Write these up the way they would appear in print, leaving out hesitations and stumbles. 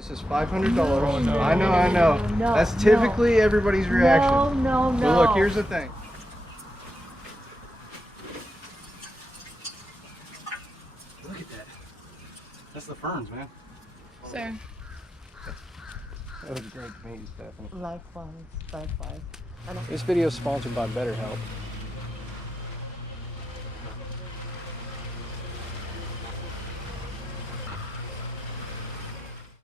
This is $500. No, I know. No, That's typically everybody's reaction. No. But look, here's the thing. Look at that. That's the ferns, man. Sir. That was great to meet you, Stephanie. Likewise. This video is sponsored by BetterHelp.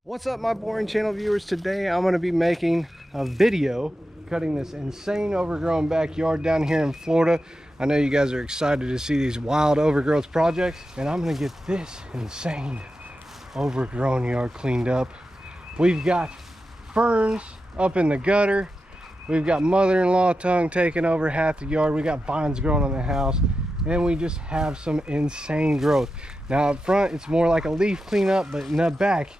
What's up, my boring channel viewers? Today I'm going to be making a video cutting this insane overgrown backyard down here in Florida. I know you guys are excited to see these wild overgrowth projects, and I'm going to get this insane overgrown yard cleaned up. We've got ferns up in the gutter. We've got mother-in-law tongue taking over half the yard. We got vines growing on the house, and we just have some insane growth. Now up front it's more like a leaf cleanup, but in the back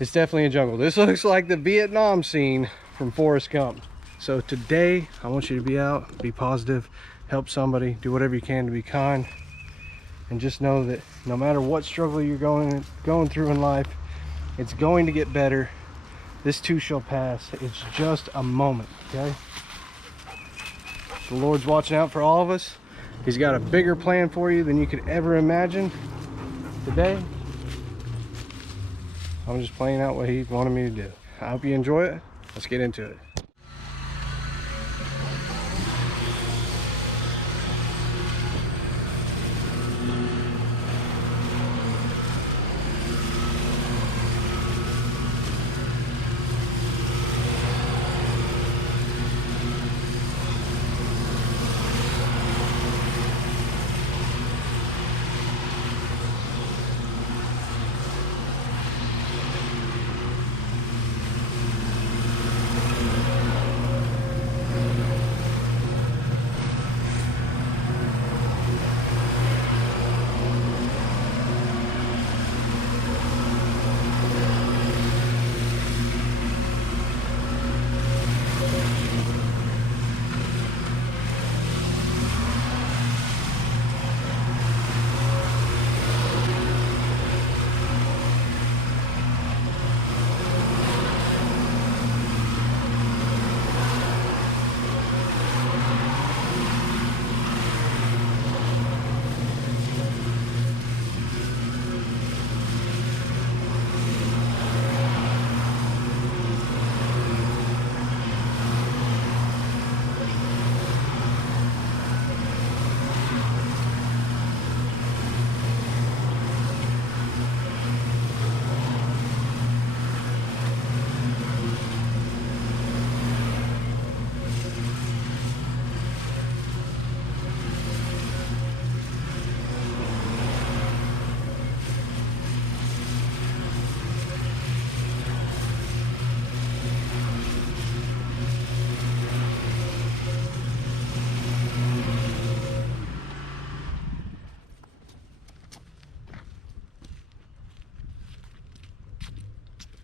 it's definitely a jungle. This looks like the Vietnam scene from Forrest Gump. So today I want you to be out, be positive, help somebody, do whatever you can to be kind, and just know that no matter what struggle you're going through in life, it's going to get better. This too shall pass. It's just a moment, okay? The Lord's watching out for all of us. He's got a bigger plan for you than you could ever imagine. Today, I'm just playing out what he wanted me to do. I hope you enjoy it. Let's get into it.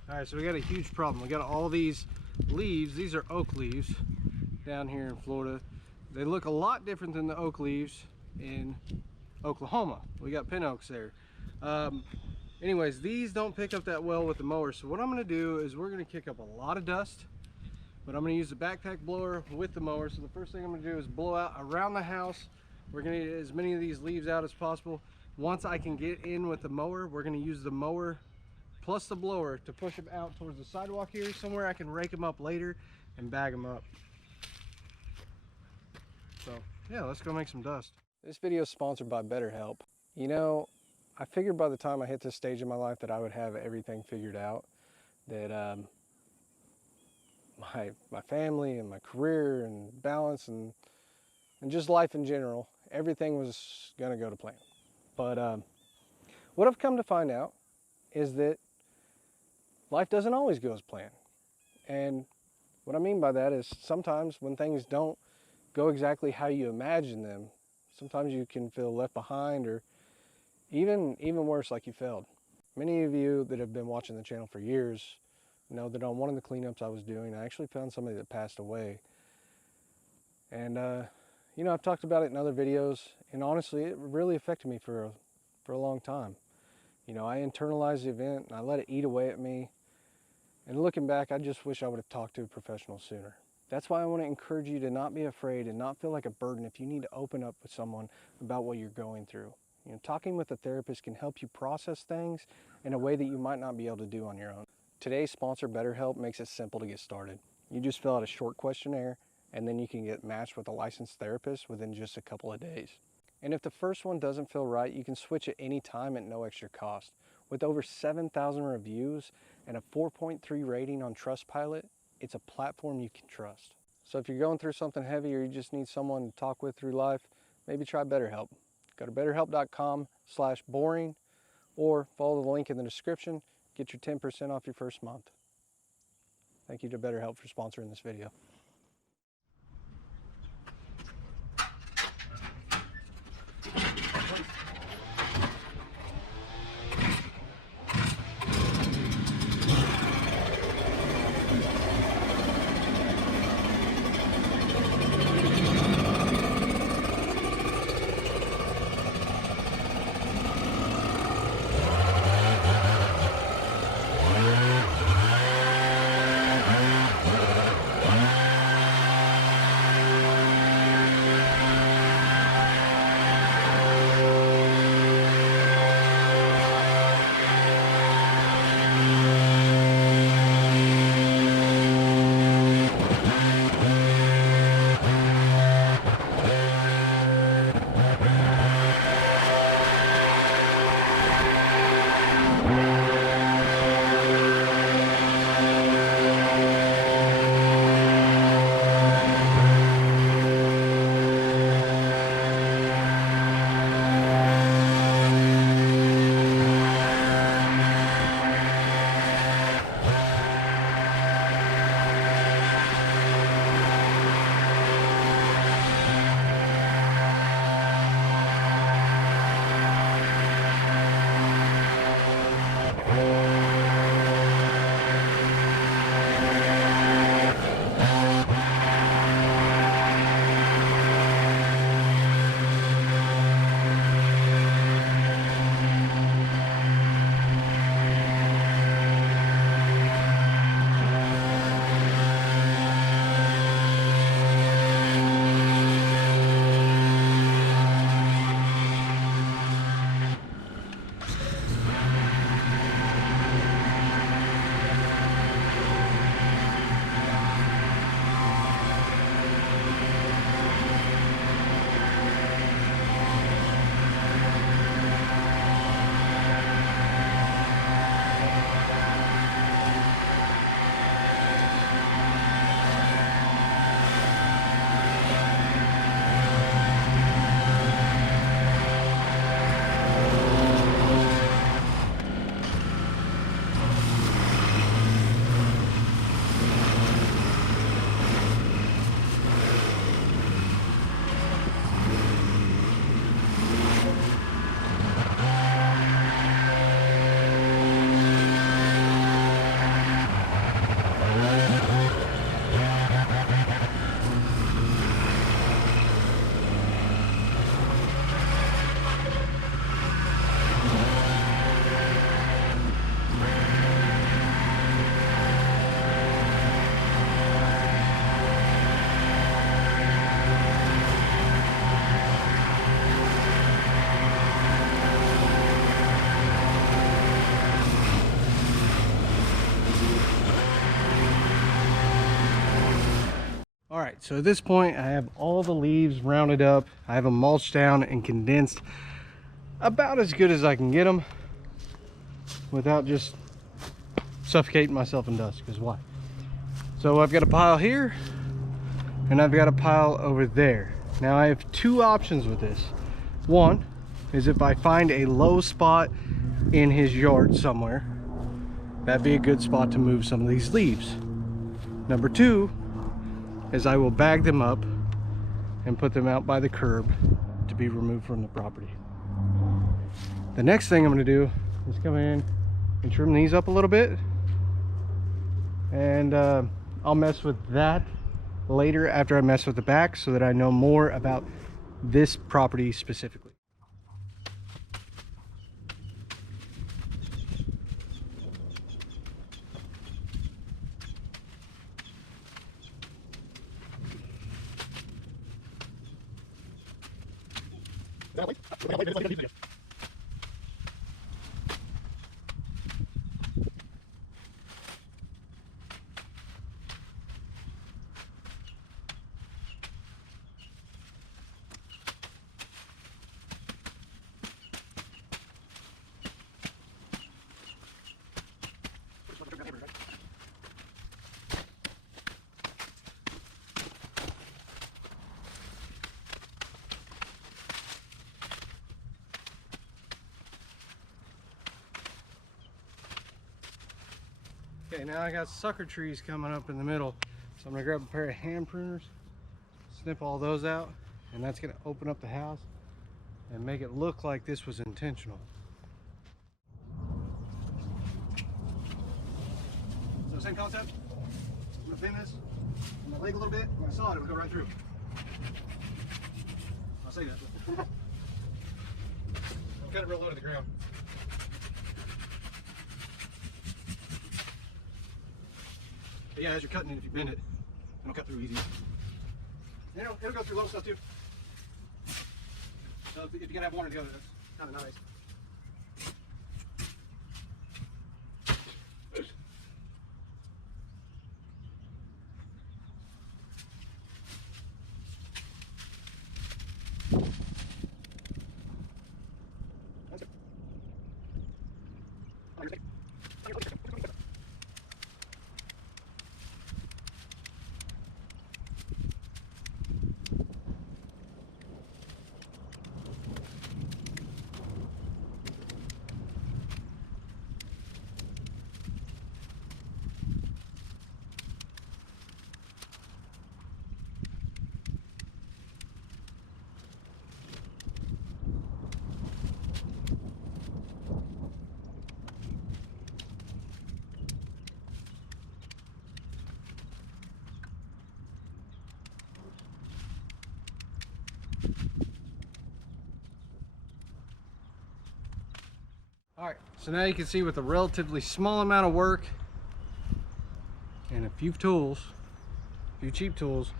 All right, so we got a huge problem. We got all these leaves. These are oak leaves down here in Florida. They look a lot different than the oak leaves in Oklahoma. We got pin oaks there. Anyways, these don't pick up that well with the mower. So what I'm gonna do is we're gonna kick up a lot of dust, but I'm gonna use the backpack blower with the mower. So the first thing I'm gonna do is blow out around the house. We're gonna get as many of these leaves out as possible. Once I can get in with the mower, we're gonna use the mower plus the blower to push them out towards the sidewalk here, somewhere I can rake them up later and bag them up. So yeah, let's go make some dust. This video is sponsored by BetterHelp. You know, I figured by the time I hit this stage in my life that I would have everything figured out, that my family and my career and balance and just life in general, everything was gonna go to plan. But what I've come to find out is that life doesn't always go as planned. And what I mean by that is sometimes when things don't go exactly how you imagine them, sometimes you can feel left behind, or even worse, like you failed. Many of you that have been watching the channel for years know that on one of the cleanups I was doing, I actually found somebody that passed away. And you know, I've talked about it in other videos, and honestly, it really affected me for a long time. You know, I internalized the event and I let it eat away at me. And looking back, I just wish I would have talked to a professional sooner. That's why I want to encourage you to not be afraid and not feel like a burden if you need to open up with someone about what you're going through. You know, talking with a therapist can help you process things in a way that you might not be able to do on your own. Today's sponsor, BetterHelp, makes it simple to get started. You just fill out a short questionnaire, and then you can get matched with a licensed therapist within just a couple of days. And if the first one doesn't feel right, you can switch at any time at no extra cost. With over 7,000 reviews and a 4.3 rating on Trustpilot, it's a platform you can trust. So if you're going through something heavy or you just need someone to talk with through life, maybe try BetterHelp. Go to betterhelp.com/boring or follow the link in the description. Get your 10% off your first month. Thank you to BetterHelp for sponsoring this video. All right, so at this point I have all the leaves rounded up. I have them mulched down and condensed about as good as I can get them without just suffocating myself in dust, because why? So I've got a pile here and I've got a pile over there. Now I have two options with this. One is if I find a low spot in his yard somewhere, that'd be a good spot to move some of these leaves. Number two is I will bag them up and put them out by the curb to be removed from the property. The next thing I'm going to do is come in and trim these up a little bit, and I'll mess with that later after I mess with the back so that I know more about this property specifically. Okay, now I got sucker trees coming up in the middle, so I'm gonna grab a pair of hand pruners, snip all those out, and that's gonna open up the house and make it look like this was intentional. So same concept. I'm gonna pin this on my leg a little bit. When I saw it, it would go right through. I'll say that. Cut it real low to the ground. But yeah, as you're cutting it, if you bend it, it'll cut through easy. And it'll go through little stuff too. So if you can have one or the other, that's kind of nice. Alright, so now you can see with a relatively small amount of work and a few tools, a few cheap tools,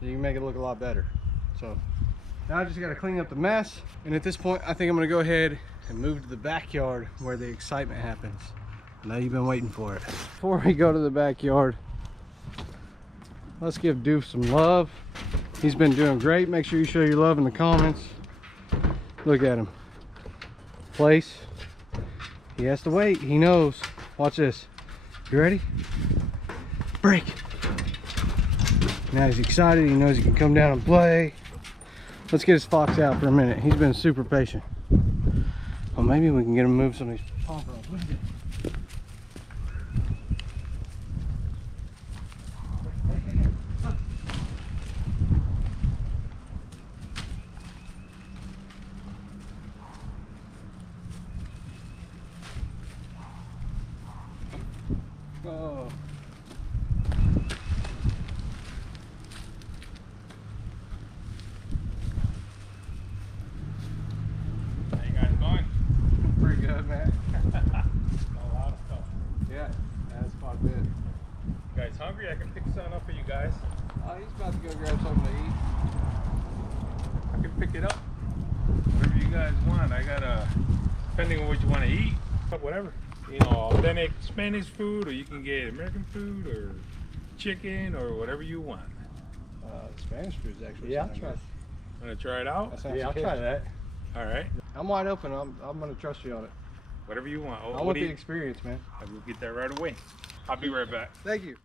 you can make it look a lot better. So now I just got to clean up the mess, and at this point I think I'm going to go ahead and move to the backyard where the excitement happens. I know you've been waiting for it. Before we go to the backyard, let's give Doof some love. He's been doing great. Make sure you show your love in the comments. Look at him. Place. He has to wait. He knows. Watch this. You ready? Break. Now he's excited. He knows he can come down and play. Let's get his fox out for a minute. He's been super patient. Well, maybe we can get him to move some of these palm fronds. What is it? Oh. How you guys going? Pretty good, man. A lot of stuff. Yeah, that's quite a bit. You guys hungry? I can pick something up for you guys. Oh, he's about to go grab something to eat. I can pick it up. Whatever you guys want. I got depending on what you want to eat, whatever. You know, authentic Spanish food, or you can get American food, or chicken, or whatever you want. Spanish food is actually. Yeah, I'll try. Want to try it out? Yeah, I'll try that. All right. I'm wide open. I'm gonna trust you on it. Whatever you want. I want the experience, man. I will get that right away. I'll be right back. Thank you.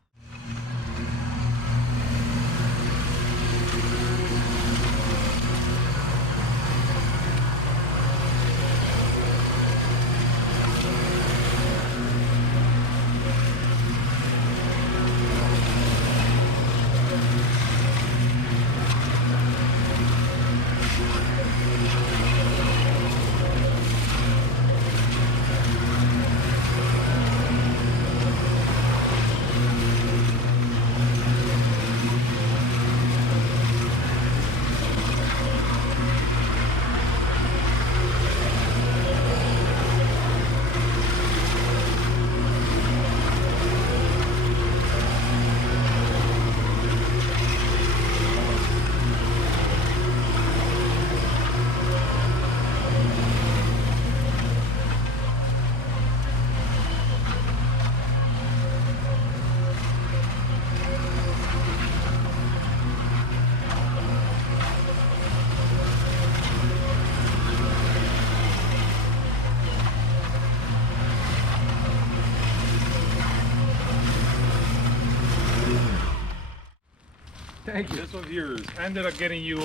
Thank you. This one's yours. I ended up getting you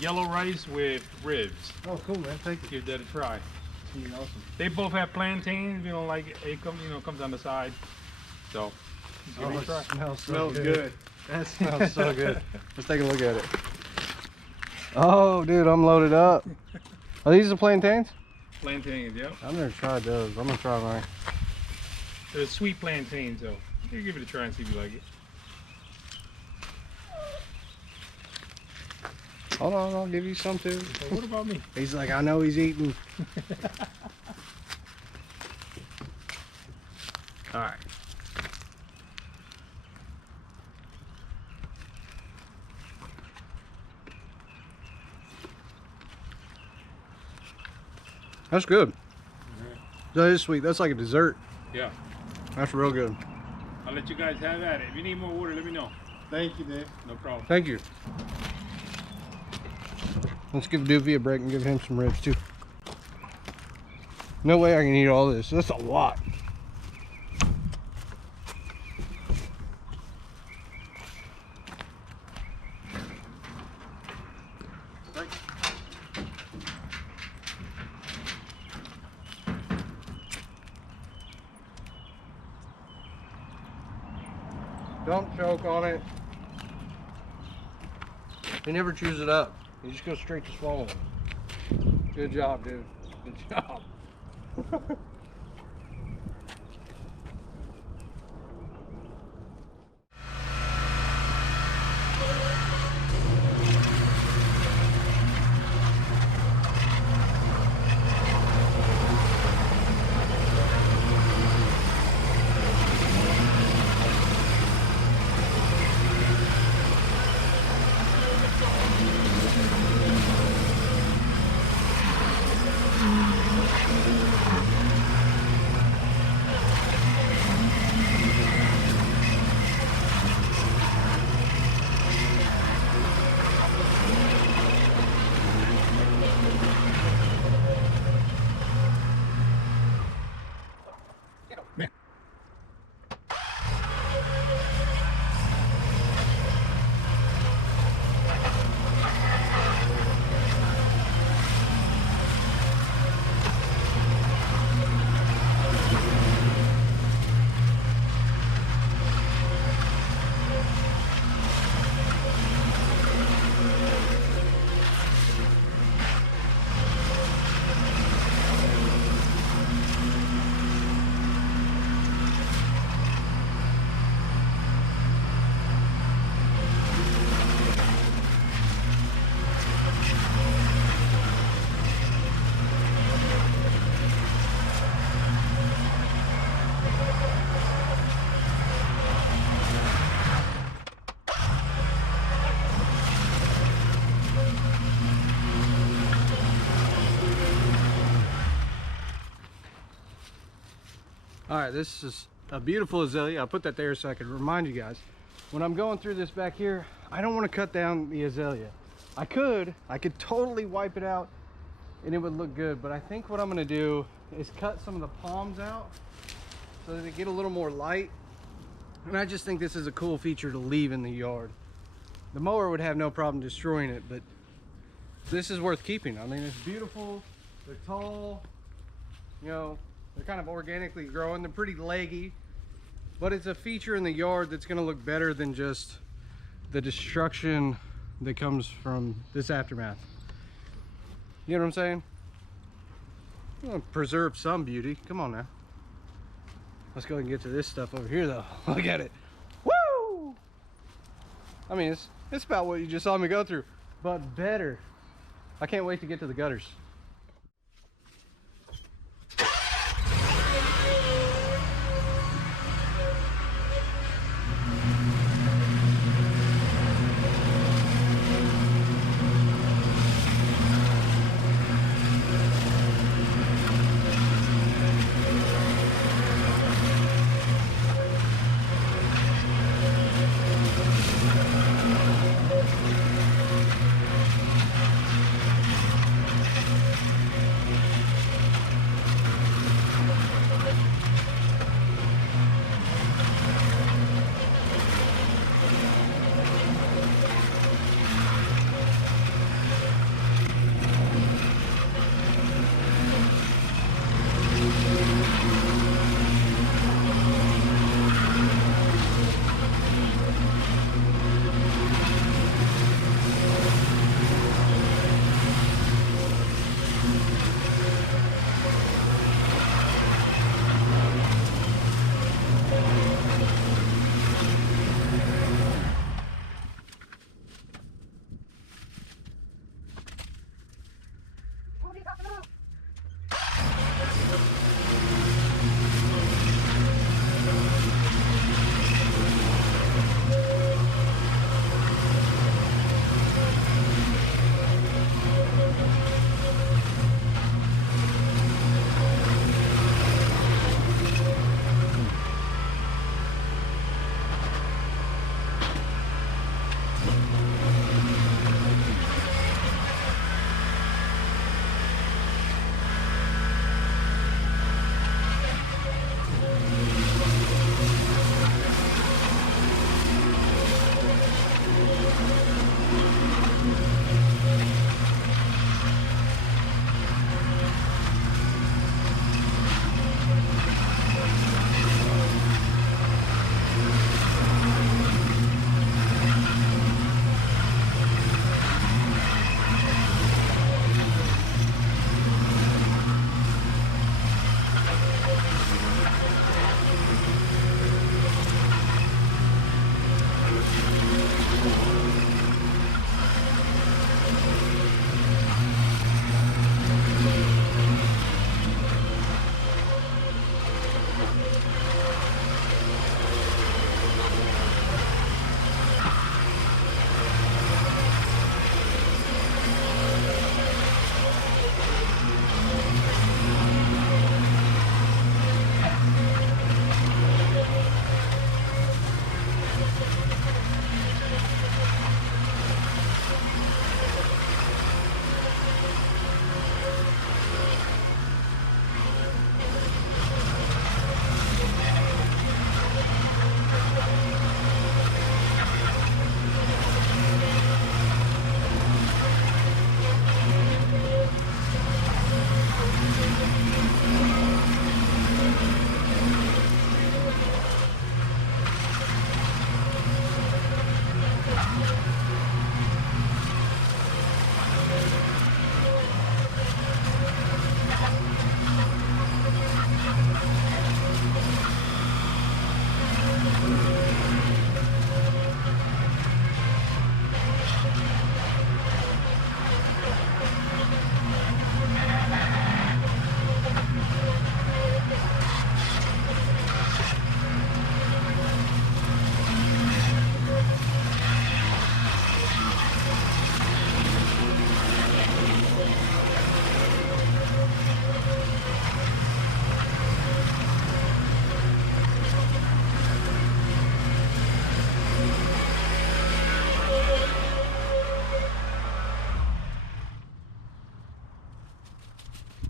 yellow rice with ribs. Oh, cool, man. Thank you. Give that a try. Awesome. They both have plantains. You know, like it comes, comes on the side. So, give it a try. Smells good. That smells so good. Let's take a look at it. Oh, dude, I'm loaded up. Are these the plantains? Plantains, yep. I've never tried those. I'm gonna try mine. They're sweet plantains, though. You give it a try and see if you like it. Hold on, I'll give you some too. So what about me? He's like, I know he's eating. All right. That's good. That is sweet. That's like a dessert. Yeah. That's real good. I'll let you guys have at it. If you need more water, let me know. Thank you, Dave. No problem. Thank you. Let's give Doofy a break and give him some ribs too. No way I can eat all this. That's a lot. Don't choke on it. He never chews it up. He just goes straight to swallowing. Good job, dude. Good job. All right, this is a beautiful azalea. I put that there so I could remind you guys. When I'm going through this back here, I don't want to cut down the azalea. I could totally wipe it out and it would look good, but I think what I'm gonna do is cut some of the palms out so that they get a little more light. And I just think this is a cool feature to leave in the yard. The mower would have no problem destroying it, but this is worth keeping. I mean, it's beautiful, they're tall, you know, they're kind of organically growing. They're pretty leggy, but it's a feature in the yard that's going to look better than just the destruction that comes from this aftermath. You know what I'm saying? I'm going to preserve some beauty. Come on now. Let's go ahead and get to this stuff over here though. Look at it. Woo! I mean, it's about what you just saw me go through, but better. I can't wait to get to the gutters.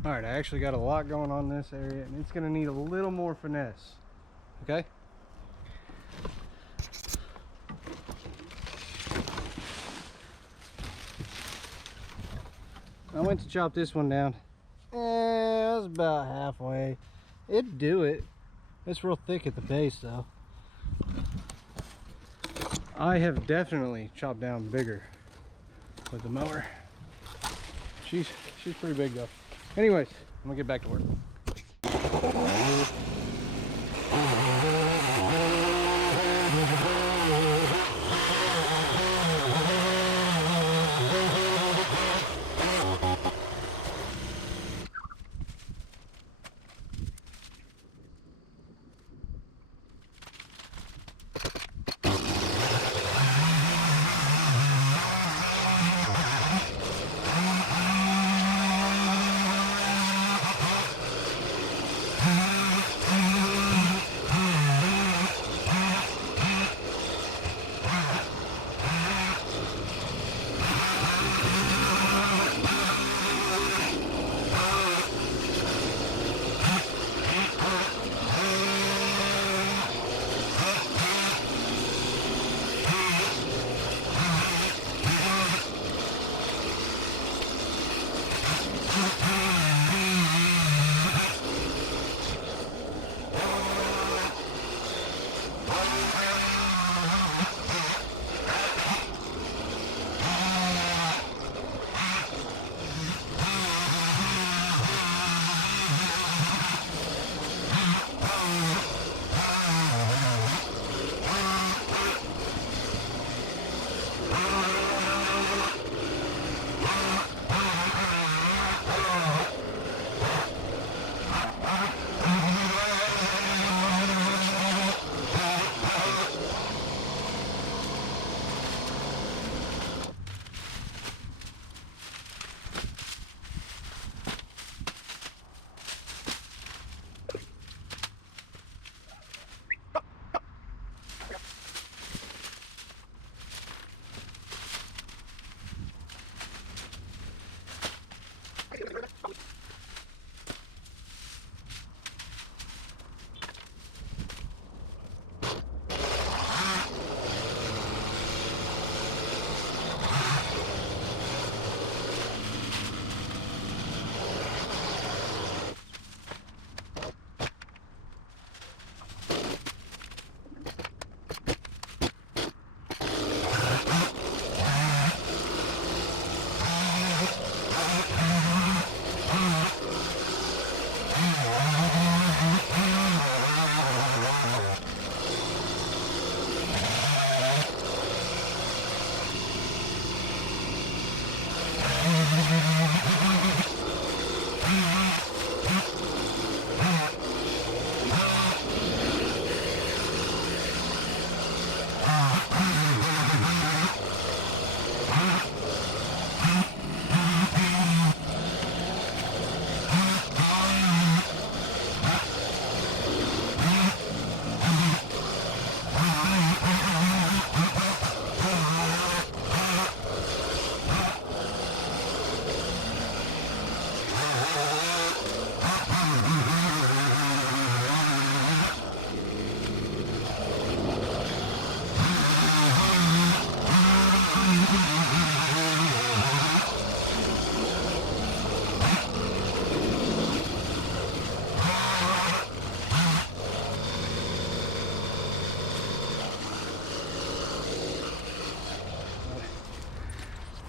All right, I actually got a lot going on in this area, and it's gonna need a little more finesse, okay? I went to chop this one down. It was about halfway. It'd do it. It's real thick at the base though. I have definitely chopped down bigger with the mower. She's pretty big though. Anyways, I'm gonna get back to work.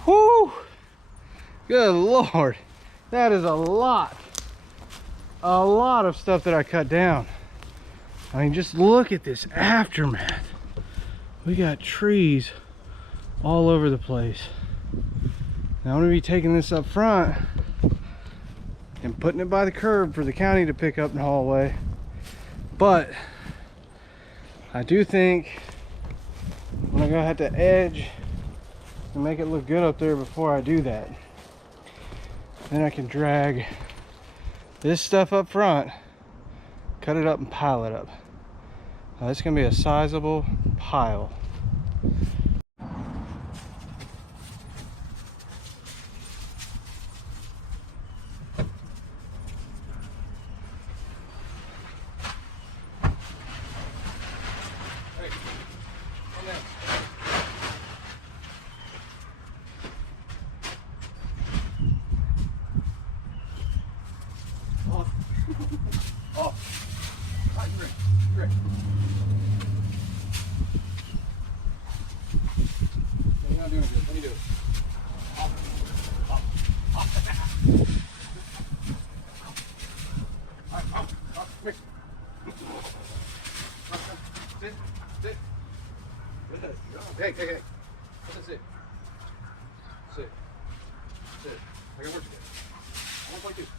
Whoo! Good Lord, that is a lot of stuff that I cut down. I mean, just look at this aftermath. We got trees all over the place. Now I'm gonna be taking this up front and putting it by the curb for the county to pick up and haul away. But I do think I'm gonna have to edge and make it look good up there before I do that. Then I can drag this stuff up front, cut it up and pile it up. Now, it's gonna be a sizable pile. Hey, calm down. Off. Off. Right, you're right. You're right. You're not doing good. Let me do it. Off. Off. Off. All right, off. Off. Quick. Sit. Sit. Good. Hey, hey, hey. Let's sit. Sit. Sit. I got work to do. I want to play too.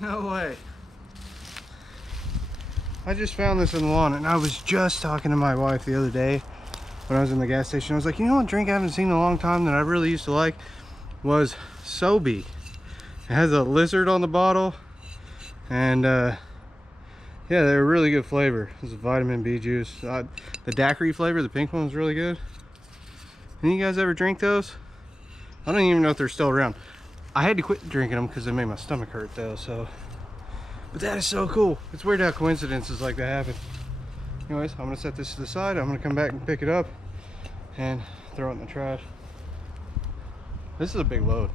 No way. I just found this in the lawn, and I was just talking to my wife the other day when I was in the gas station. I was like, you know what drink I haven't seen in a long time that I really used to like was Sobe. It has a lizard on the bottle, and yeah, they're a really good flavor. This is vitamin B juice. The daiquiri flavor, the pink one, was really good. Any of you guys ever drink those? I don't even know if they're still around. I had to quit drinking them because they made my stomach hurt though, so. But that is so cool. It's weird how coincidences like that happen. Anyways, I'm gonna set this to the side. I'm gonna come back and pick it up and throw it in the trash. This is a big load.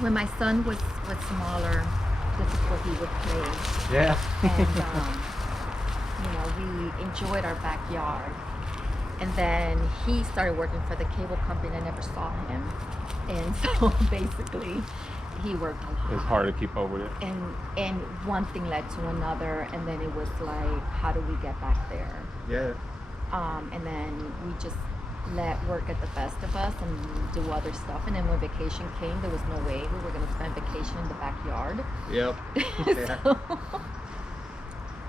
When my son was smaller, this is what he would play. Yeah. And we enjoyed our backyard. And then he started working for the cable company, and I never saw him. And so basically, he worked a lot. It's hard to keep up with it. And one thing led to another, and then it was like, how do we get back there? Yeah. And then we just let work get the best of us and do other stuff. And then when vacation came, there was no way we were going to spend vacation in the backyard. Yep. Yeah. So,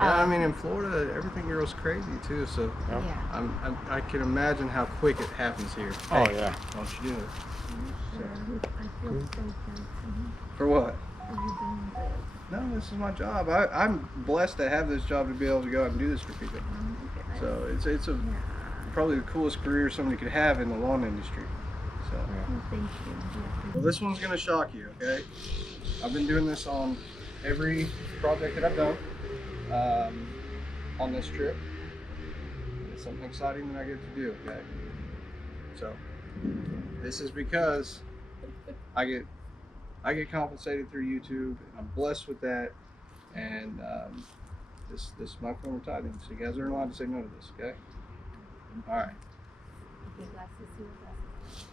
Yeah, I mean, in Florida, everything grows crazy too. So Yep. yeah. I can imagine how quick it happens here. Oh Hey, yeah. don't you do it? I feel so bad for him. For what? Are you doing this? No, this is my job. I'm blessed to have this job to be able to go out and do this for people. So it's a probably the coolest career somebody could have in the lawn industry. So Well, thank you. well, this one's gonna shock you, okay? I've been doing this on every project that I've done on this trip. It's something exciting that I get to do, okay? So this is because I get compensated through YouTube, and I'm blessed with that. And This is my form of tithing. So you guys aren't allowed to say no to this, okay? All right. Okay, glasses, your glasses.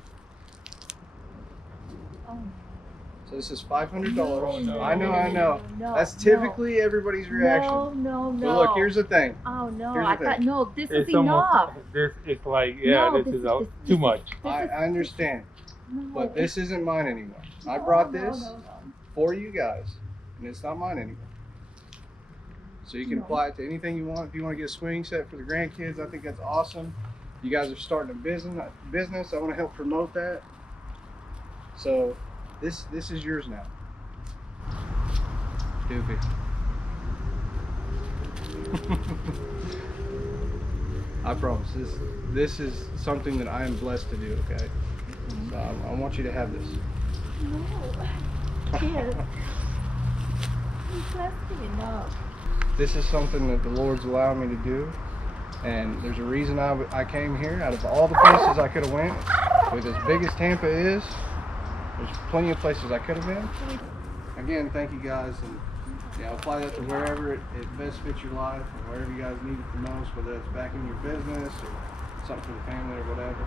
Oh, So this is $500. No. I know. no, That's typically everybody's reaction. No. But look, here's the thing. Oh no, Here's the I thought thing. no, this is It's almost, enough. it's like, yeah, No, this is too much. I understand, No, but this isn't mine anymore. I brought this No. for you guys, and it's not mine anymore. So you can No. apply it to anything you want. If you want to get a swing set for the grandkids, I think that's awesome. You guys are starting a business. I want to help promote that. So this is yours now. Doopy. I promise this is something that I am blessed to do, okay? So I want you to have this. No. Yes. That's enough. This is something that the Lord's allowed me to do, and there's a reason I came here. Out of all the places I could have went, with as big as Tampa is, there's plenty of places I could have been. Again, thank you guys, and apply that to wherever it best fits your life, and wherever you guys need it the most, whether it's back in your business or something for the family or whatever.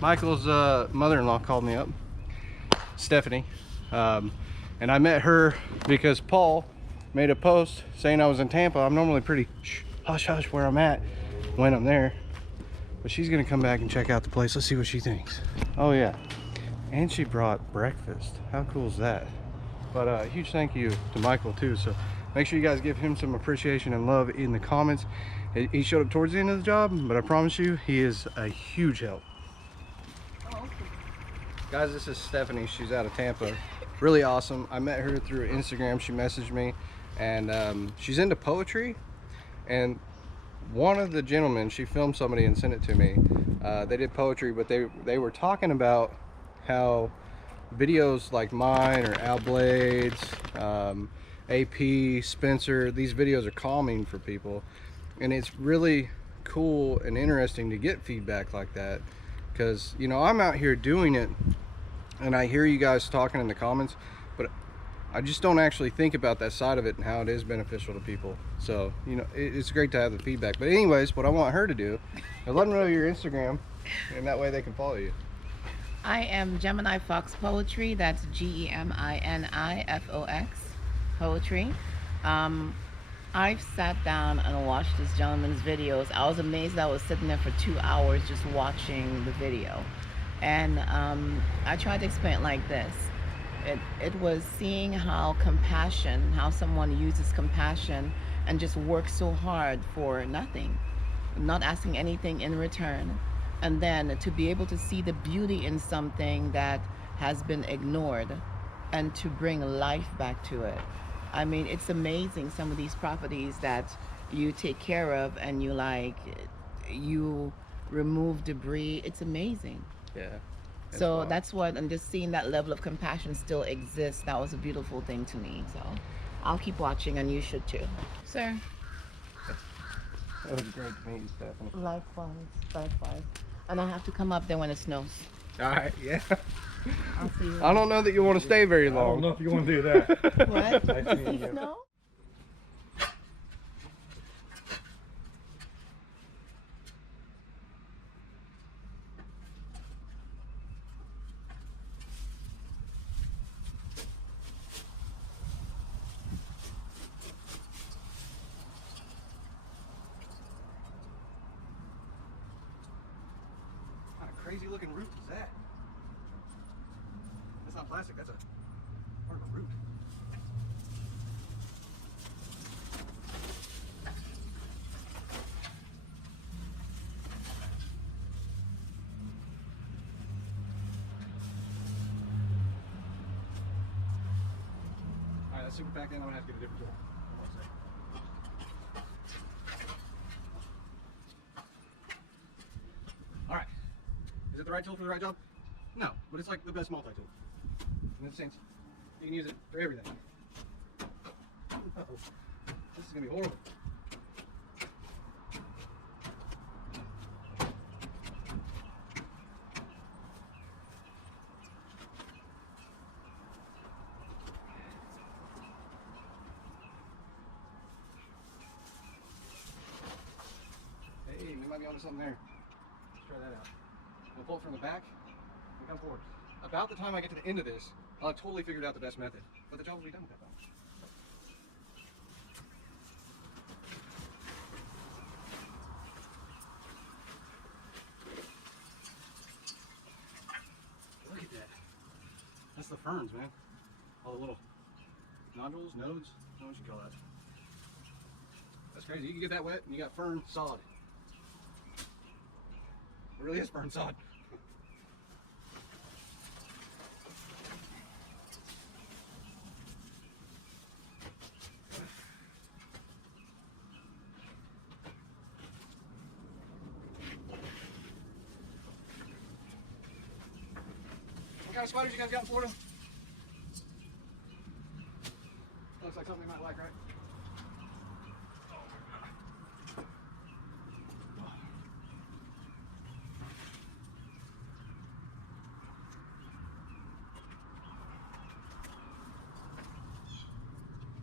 Michael's mother-in-law called me up, Stephanie, and I met her because Paul made a post saying I was in Tampa. I'm normally pretty hush hush where I'm at when I'm there, but she's gonna come back and check out the place. Let's see what she thinks. Oh yeah, and she brought breakfast. How cool is that? But a huge thank you to Michael too, so make sure you guys give him some appreciation and love in the comments. He showed up towards the end of the job, but I promise you he is a huge help. Guys, this is Stephanie. She's out of Tampa. Really awesome. I met her through Instagram. She messaged me, and she's into poetry. And one of the gentlemen, she filmed somebody and sent it to me. They did poetry, but they were talking about how videos like mine or Al Blade's, AP, Spencer, these videos are calming for people. And it's really cool and interesting to get feedback like that. Because, you know, I'm out here doing it and I hear you guys talking in the comments, but I just don't actually think about that side of it and how it is beneficial to people. So, you know, it's great to have the feedback. But anyways, what I want her to do is let them know your Instagram, and that way they can follow you. I am Gemini Fox Poetry. That's GEMINIFOX Poetry. I've sat down and watched this gentleman's videos. I was amazed. I was sitting there for 2 hours just watching the video. And I tried to explain it like this. It was seeing how compassion, how someone uses compassion and just works so hard for nothing, not asking anything in return. And then to be able to see the beauty in something that has been ignored and to bring life back to it. I mean, it's amazing, some of these properties that you take care of and you remove debris. It's amazing. Yeah. It's So wild. that's what, and just seeing that level of compassion still exists, that was a beautiful thing to me. So I'll keep watching, and you should too. Sir. That was great to meet you, Stephanie. Likewise, likewise. And I have to come up there when it snows. All right, yeah. I'll see you. I don't know that you want to stay very I don't long. know if you want to do that. What? Nice meeting you. Snow? What kind of crazy looking root is that? That's not plastic, that's a part of a root. Alright, that's super packed in. I'm gonna have to get a different tool. Hold on a second. Alright. Is it the right tool for the right job? No, but it's like the best multi-tool. In the sense, you can use it for everything. Uh-oh. This is gonna be horrible. Hey, we might be onto something there. Let's try that out. We'll pull it from the back and come forward. About the time I get to the end of this, I'll have totally figured out the best method. But the job will be done with that time. Look at that. That's the ferns, man. All the little nodules, nodes, I don't know what you call that. That's crazy. You can get that wet and you got fern sod. It really is fern sod. What kind of spiders you guys got in Florida? Looks like something we might like, right?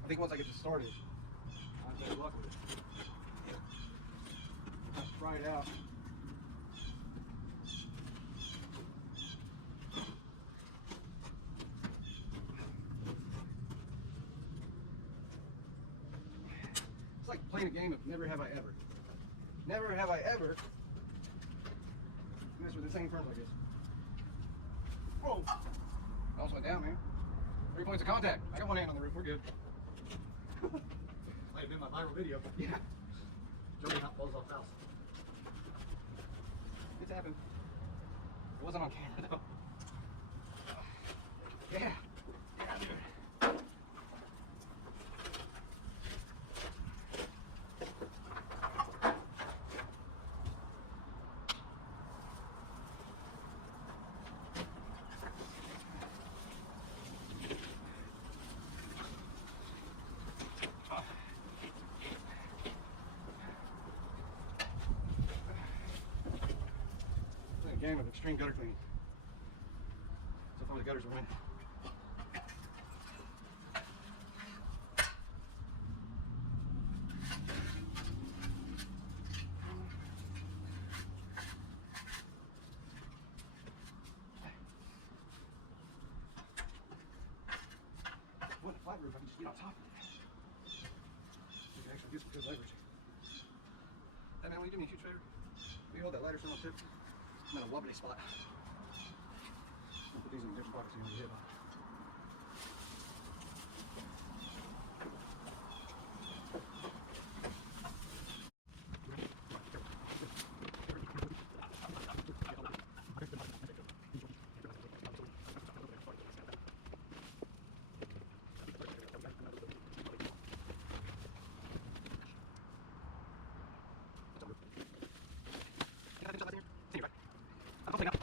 I think once I get this started, I'll have better luck with it. I'll try it out. It's like playing a game of never have I ever. Never have I ever messed with the same ferns like this. Whoa! I almost went down, man. 3 points of contact. I got one hand on the roof. We're good. Might have been my viral video. Yeah. Joey not blows off house. It's happened. It wasn't on camera though. Yeah. Yeah, dude. Game of extreme gutter cleaning. So far the gutters are winning. What a flat roof, I can just get on top of it. You can actually get some good leverage. Hey man, will you do me a huge favor? Will you hold that ladder so on tip? I'm in a wobbly spot. I'll put these in different pockets so you don't get hit by. I'll take out.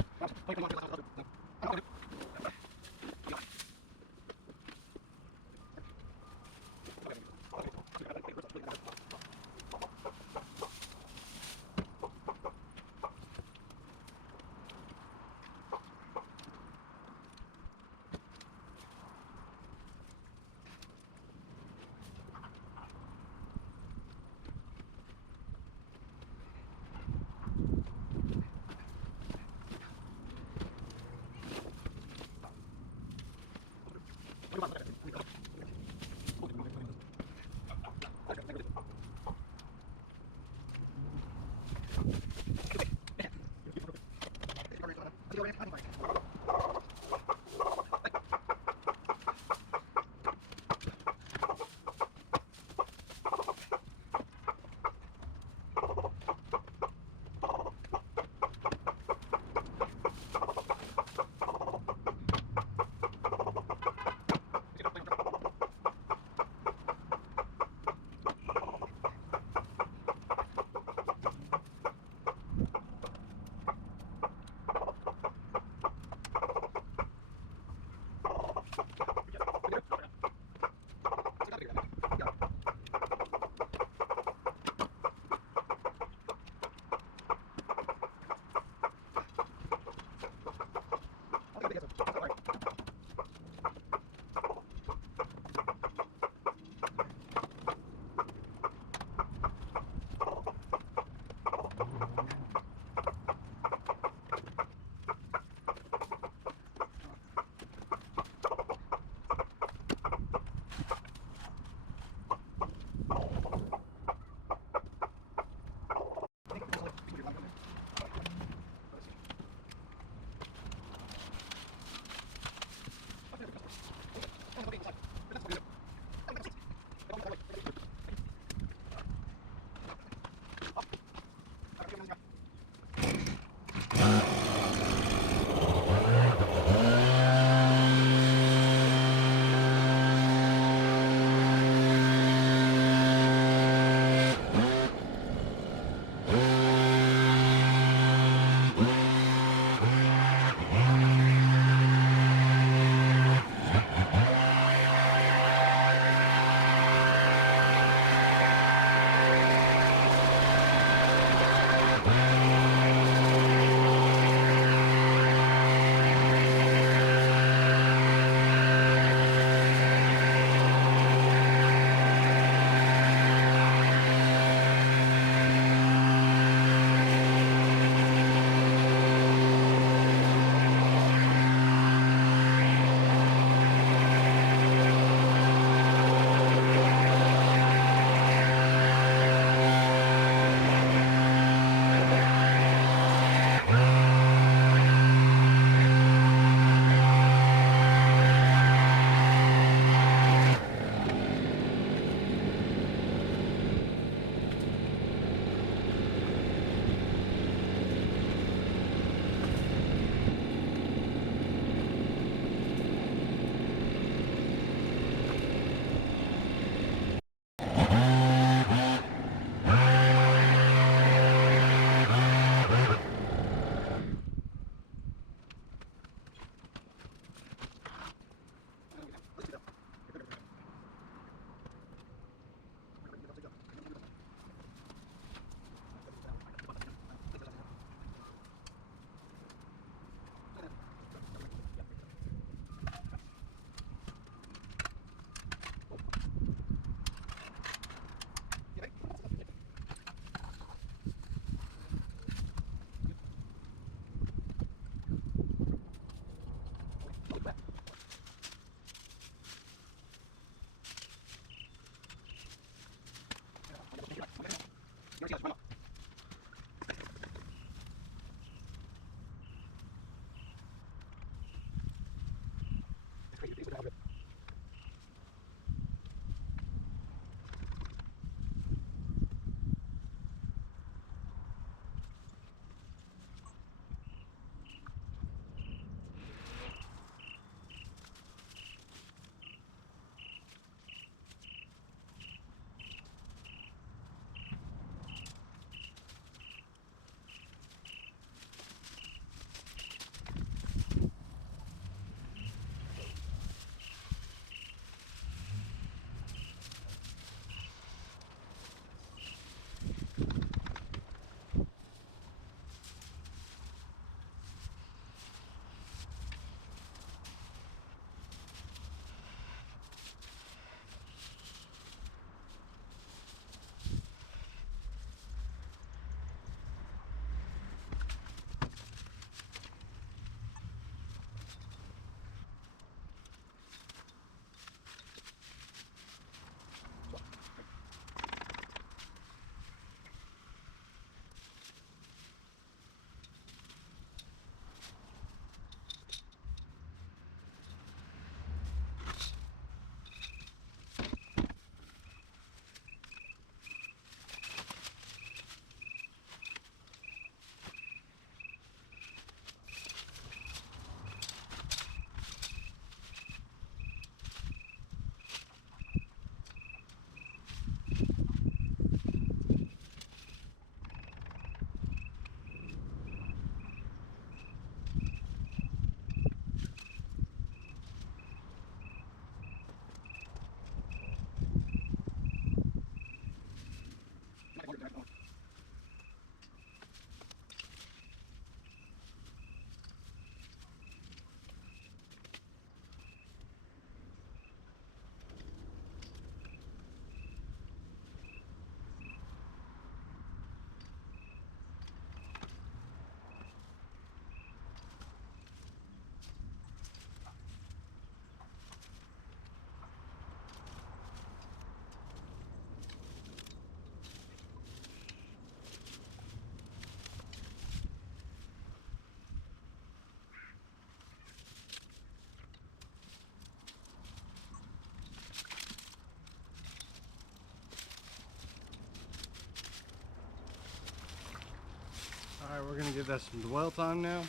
give that some dwell time now.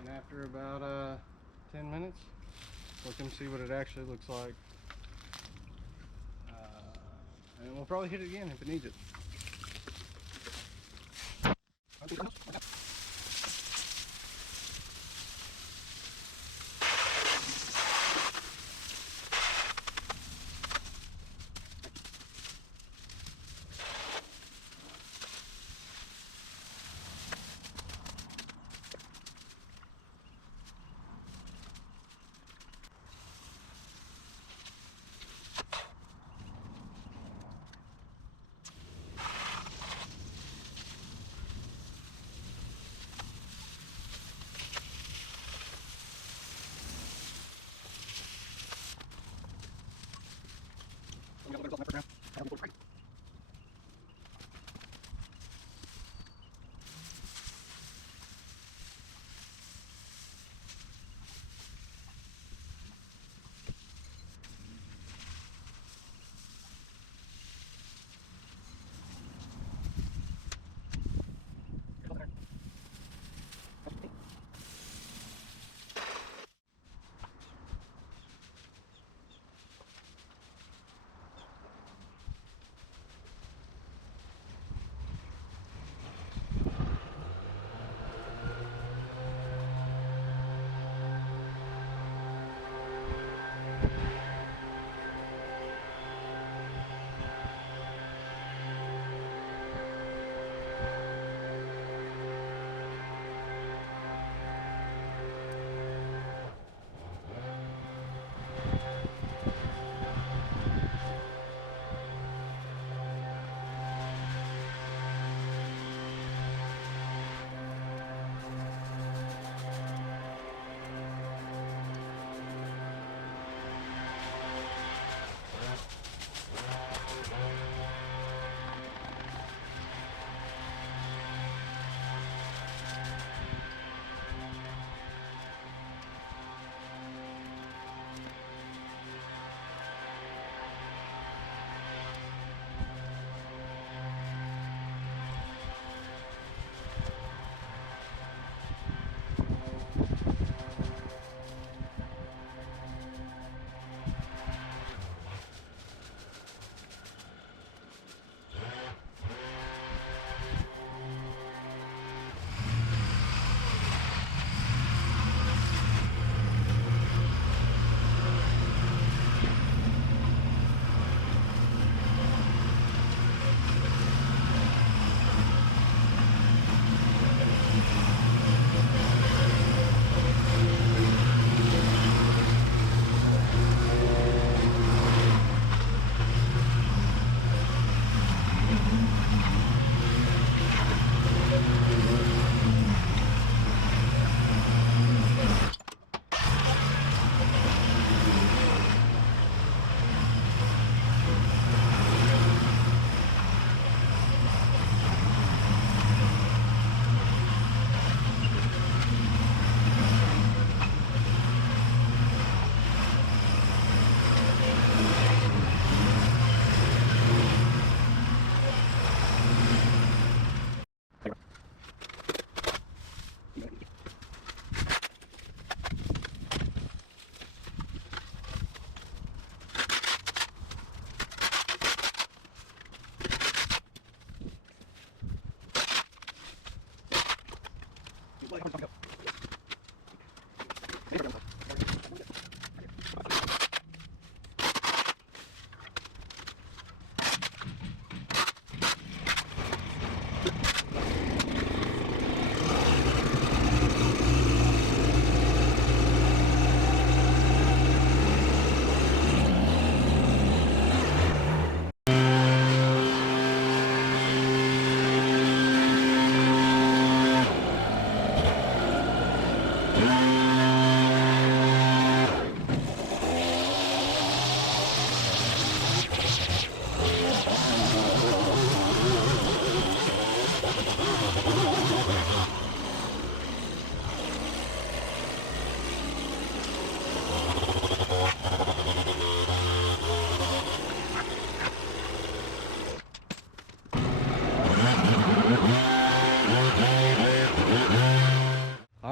And after about 10 minutes, look and see what it actually looks like. And we'll probably hit it again if it needs it.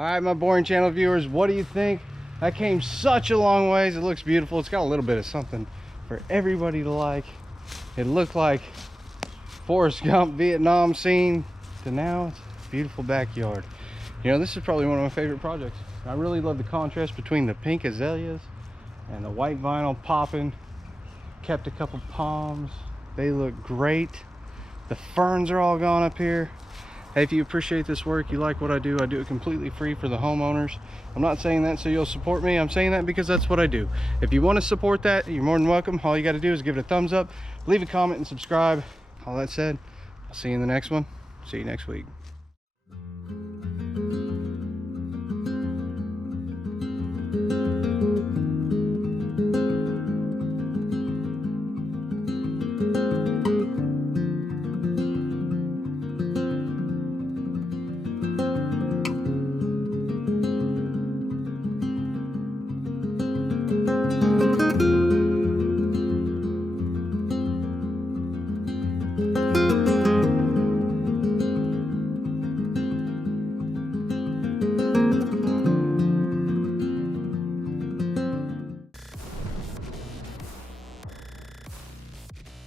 All right, my boring channel viewers, what do you think? That came such a long ways. It looks beautiful. It's got a little bit of something for everybody to like. It looked like Forrest Gump Vietnam scene to now it's a beautiful backyard. You know, this is probably one of my favorite projects. I really love the contrast between the pink azaleas and the white vinyl popping. Kept a couple palms. They look great. The ferns are all gone up here. Hey, if you appreciate this work, you like what I do it completely free for the homeowners. I'm not saying that so you'll support me. I'm saying that because that's what I do. If you want to support that, you're more than welcome. All you got to do is give it a thumbs up, leave a comment, and subscribe. All that said, I'll see you in the next one. See you next week.